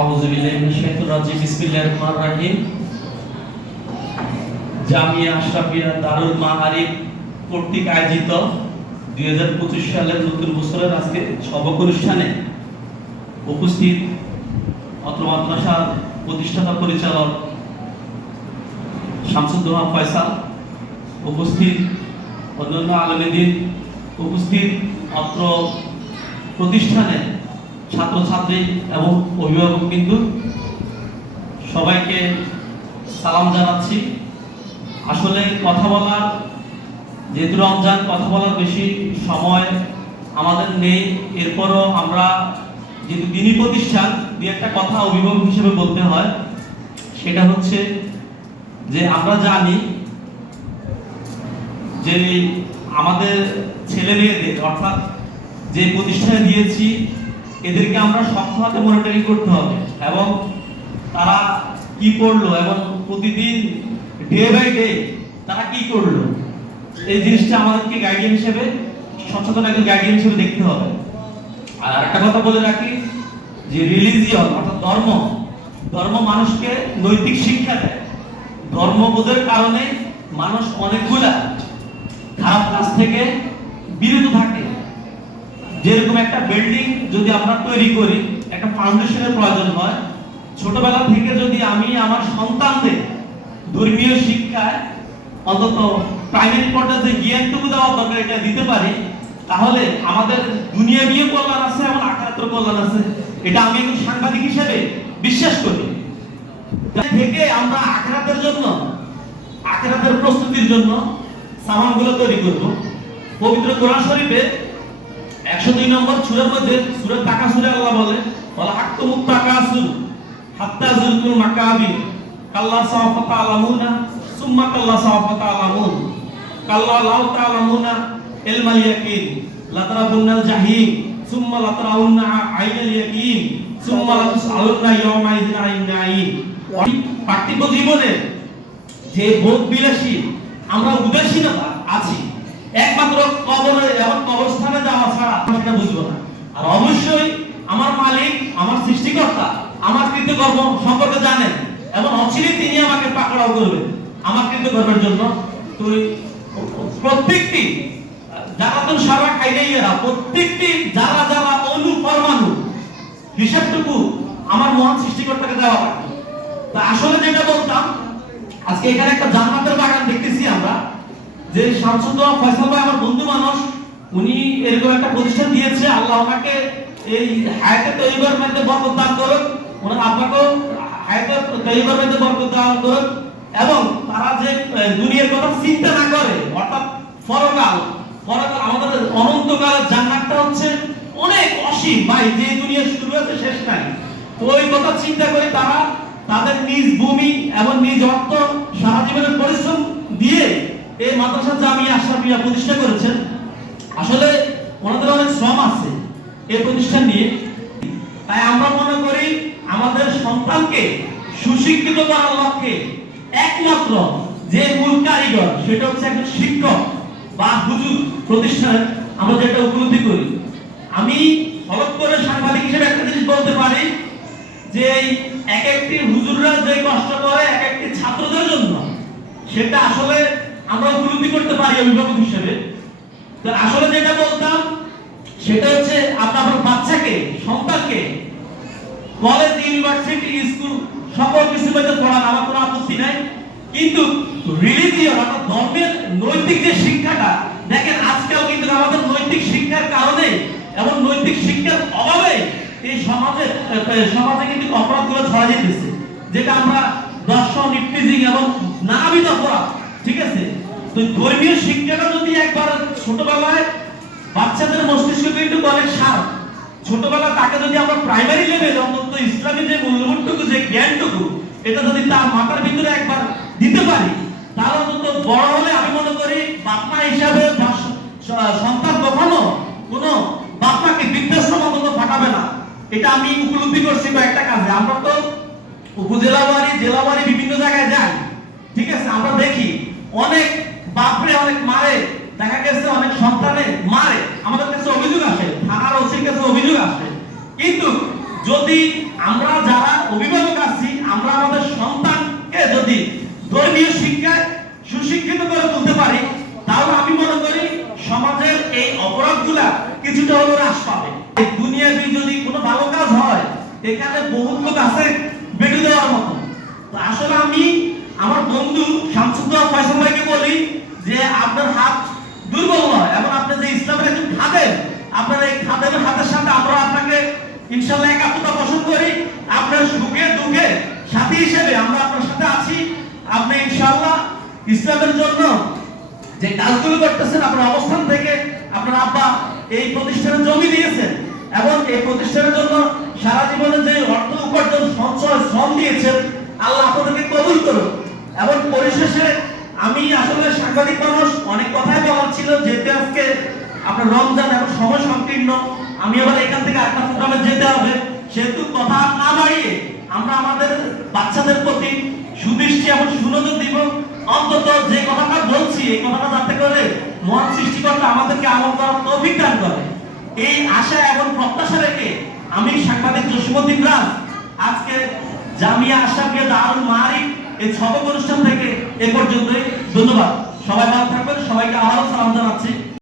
আউযু বিল্লাহি মিনাশ শাইতানির রাজিম, বিসমিল্লাহির রহমানির রহিম। জামিয়া আশরাফিয়া দারুল মাআরিফ কর্তৃক আয়োজিত 2025 সালের নতুন বছরের আজকে সবক অনুষ্ঠানে উপস্থিত অত্র মাদ্রাসার প্রতিষ্ঠাতা পরিচালক শামসুদ্দোহা ফয়সাল, উপস্থিত অন্যান্য আলমেদিন উপস্থিত অত্র প্রতিষ্ঠানে ছাত্রছাত্রী এবং অভিভাবক কিন্তু সবাইকে সালাম জানাচ্ছি। আসলে কথা বলার যেহেতু রমজান, কথা বলার বেশি সময় আমাদের নেই। এরপরও আমরা যেহেতু দিনই প্রতিষ্ঠান দিয়ে একটা কথা অভিভাবক হিসেবে বলতে হয়, সেটা হচ্ছে যে আমরা জানি যে আমাদের ছেলে মেয়েদের অর্থাৎ যে প্রতিষ্ঠানে দিয়েছি এদেরকে আমরা হাতে মনিটরিং করতে হবে এবং তারা কি করল এবং প্রতিদিন ডে বাই ডে তারা কি করল? এই জিনিসটা আমাদেরকে গাইডিয়ান হিসেবে, সচেতন একজন গাইডিয়ান হিসেবে দেখতে হবে। আর একটা কথা বলে রাখি, যে রিলিজিয়ন অর্থাৎ ধর্ম ধর্ম মানুষকে নৈতিক শিক্ষা দেয়। ধর্মবোধের কারণে মানুষ অনেকগুলা খারাপ কাজ থেকে বিরত থাকে। যেরকম একটা বিল্ডিং যদি আমরা তৈরি করি, একটা ফাউন্ডেশনের প্রয়োজন হয়। ছোটবেলা থেকে যদি আমি আমার সন্তানদের ধর্মীয় শিক্ষায় অন্তত প্রাইমারি পর্যায়ে জ্ঞানটুকু দেওয়ার দরকার এটা দিতে পারি, তাহলে আমাদের দুনিয়া বিয়ে কল্যাণ আছে, এবং আখারাতের কল্যাণ আছে। এটা আমি একজন সাংবাদিক হিসেবে বিশ্বাস করি। থেকে আমরা আখেরাতের জন্য, আখেরাতের প্রস্তুতির জন্য সামানগুলো তৈরি করব। পবিত্র কোরআন শরীফে একশো দুই নম্বর সুরের মধ্যে সুরে আল্লাহ বলে বলে, হাক্ত মুক্ত আকাশুর হাত্তা জুলকুল মাকাবি, কাল্লা সাওফাতা আলামুনা, সুম্মা কাল্লা সাওফাতা আলামুন, কাল্লা লাউ তাআলামুনা ইলমাল ইয়াকিন লাতরাবুন্নাল জাহিম, সুম্মা লাতরাউন্না আইনাল ইয়াকিন, সুম্মা লাতুসআলুন্না ইয়াওমা ইযিন আইন নাঈম। পার্থিব জীবনে যে ভোগ বিলাসী, আমরা উদাসীনতা একমাত্র কবরে কবরস্থানে যাওয়া ছাড়া সেটা বুঝব না। আর অবশ্যই আমার মালিক, আমার সৃষ্টিকর্তা, আমার কৃতকর্ম সম্পর্কে জানেন এবং অচিরে তিনি আমাকে পাকড়াও করবেন আমার কৃতকর্মের জন্য তুই প্রত্যেকটি জানাতুন সারা খাইলেইয়ারা প্রত্যেকটি যারা যারা অনু পরমাণু, হিসাবটুকু আমার মহান সৃষ্টিকর্তাকে দেওয়া হয়। তা আসলে যেটা বলতাম, আজকে এখানে একটা জান্নাতের বাগান দেখতেছি আমরা। যে শামসুদ্দোহা ফয়সাল ভাই আমার বন্ধু মানুষ, উনি এরকম একটা প্রতিষ্ঠান দিয়েছে, আল্লাহ ওনাকে এই হায়াতে তৈবার মধ্যে বরকত দান করুন ওনার আব্বাকেও হায়াতে তৈবার মধ্যে বরকত দান করুন এবং তারা যে দুনিয়ার কথা চিন্তা না করে, অর্থাৎ পরকাল পরকাল আমাদের অনন্তকালের জান্নাতটা হচ্ছে অনেক অসীম। ভাই, যে দুনিয়া শুরু হয়েছে, শেষ নাই। তো ওই কথা চিন্তা করে তারা তাদের নিজ ভূমি এবং নিজ অর্থ সারা জীবনের পরিশ্রম দিয়ে এই মাদ্রাসা জামিয়া আশরাফিয়া প্রতিষ্ঠা করেছেন। আসলে ওনাদের অনেক শ্রম আছে এই প্রতিষ্ঠান নিয়ে। তাই আমরা মনে করি আমাদের সন্তানকে সুশিক্ষিত করার লক্ষ্যে একমাত্র যে মূল কারিগর, সেটা হচ্ছে একজন শিক্ষক বা হুজুর প্রতিষ্ঠান আমরা যেটা উপলব্ধি করি। আমি হলক করে সাংবাদিক হিসেবে একটা জিনিস বলতে পারি যে এক একটি হুজুররা যে কষ্ট করে এক একটি ছাত্রদের জন্য, সেটা আসলে আমরা উপলব্ধি করতে পারি অভিভাবক হিসেবে। আসলে যেটা বলতাম, সেটা হচ্ছে আপনার বাচ্চাকে, সন্তানকে কলেজ ইউনিভার্সিটি স্কুল সকল কিছু মধ্যে পড়ান আমার কোনো আপত্তি নাই। কিন্তু রিলিজিয়ন অর্থাৎ ধর্মের নৈতিক যে শিক্ষাটা, দেখেন আজকাল কিন্তু আমাদের নৈতিক শিক্ষার কারণে এবং নৈতিক শিক্ষার অভাবে এই সমাজে সমাজে কিন্তু অপরাধগুলো ছড়া যেতেছে যেটা আমরা দর্শন ইফটিজিং এবং নানাবিধ অপরাধ ঠিক আছে? তো ধর্মীয় শিক্ষাটা যদি একবার ছোটবেলায় বাচ্চাদের মস্তিষ্ক কিন্তু অনেক সার ছোটবেলা তাকে যদি আমরা প্রাইমারি লেভেলে অন্তত ইসলামী যে মূল্যবোধটুকু, যে জ্ঞানটুকু, এটা যদি তার মাথার ভিতরে একবার দিতে পারি, তাহলে অন্তত বড় হলে আমি মনে করি বাপমা হিসাবে সন্তান কখনো কোনো বাপমাকে বৃদ্ধাশ্রম অন্তত ফাটাবে না। এটা আমি উপলব্ধি করছি কয়েকটা কাজে। আমরা তো উপজেলা বাড়ি জেলা বাড়ি বিভিন্ন জায়গায় যাই, ঠিক আছে? আমরা দেখি অনেক বাপরে অনেক মারে, দেখা গেছে অনেক সন্তানে মারে। আমাদের কাছে অভিযোগ আসে, থানার ওসির কাছে অভিযোগ আসে। কিন্তু যদি আমরা যারা অভিভাবক আছি, আমরা আমাদের সন্তানকে যদি ধর্মীয় শিক্ষায় সুশিক্ষিত করে তুলতে পারি, তাহলে আমি মনে করি সমাজের এই অপরাধগুলা কিছুটা হলেও হ্রাস পাবে। এই দুনিয়াবি যদি কোনো ভালো কাজ হয়, এখানে বহু লোক আছে বেটে দেওয়ার মতো। আসলে আমি আমার বন্ধু শামসুদ্দোল্লাহ ফয়সাল ভাইকে বলি যে আপনার হাত দুর্বল নয় এবং আপনি যে ইসলামের একজন খাদেম, আপনার এই খাদেমের হাতের সাথে আমরা আপনাকে ইনশাল্লাহ একাত্মতা পোষণ করি। আপনার সুখে দুঃখে সাথী হিসেবে আমরা আপনার সাথে আছি। আপনি ইনশাল্লাহ ইসলামের জন্য যে কাজগুলো করতেছেন, আপনার অবস্থান থেকে আপনার আব্বা এই প্রতিষ্ঠানে জমি দিয়েছেন এবং এই প্রতিষ্ঠানের জন্য সারা জীবনে যে অর্থ উপার্জন, সঞ্চয়, শ্রম দিয়েছেন, আল্লাহ আপনাদেরকে পরিশেষে আমি আসলে সাংবাদিক মানুষ, অনেক কথাই বলার ছিল, যেতে আজকে আপনার রমজান এবং সময় সংকীর্ণ। আমি আবার এখান থেকে একটা প্রোগ্রামে যেতে হবে। সেহেতু কথা না বাড়িয়ে আমরা আমাদের বাচ্চাদের প্রতি সুদৃষ্টি এবং সুনজর দিব। অন্তত যে কথাটা বলছি, এই কথাটা যাতে করে মহান সৃষ্টিকর্তা আমাদেরকে আমল করার তৌফিক করে। এই আশা এবং প্রত্যাশা রেখে আমি সাংবাদিক জসীমুদ্দিন রাজ আজকে জামিয়া আশরাফিয়া দারুল মারিফ এই ছবক অনুষ্ঠান থেকে এ পর্যন্তই। ধন্যবাদ। সবাই ভালো থাকবেন। সবাইকে আরও সালাম জানাচ্ছি।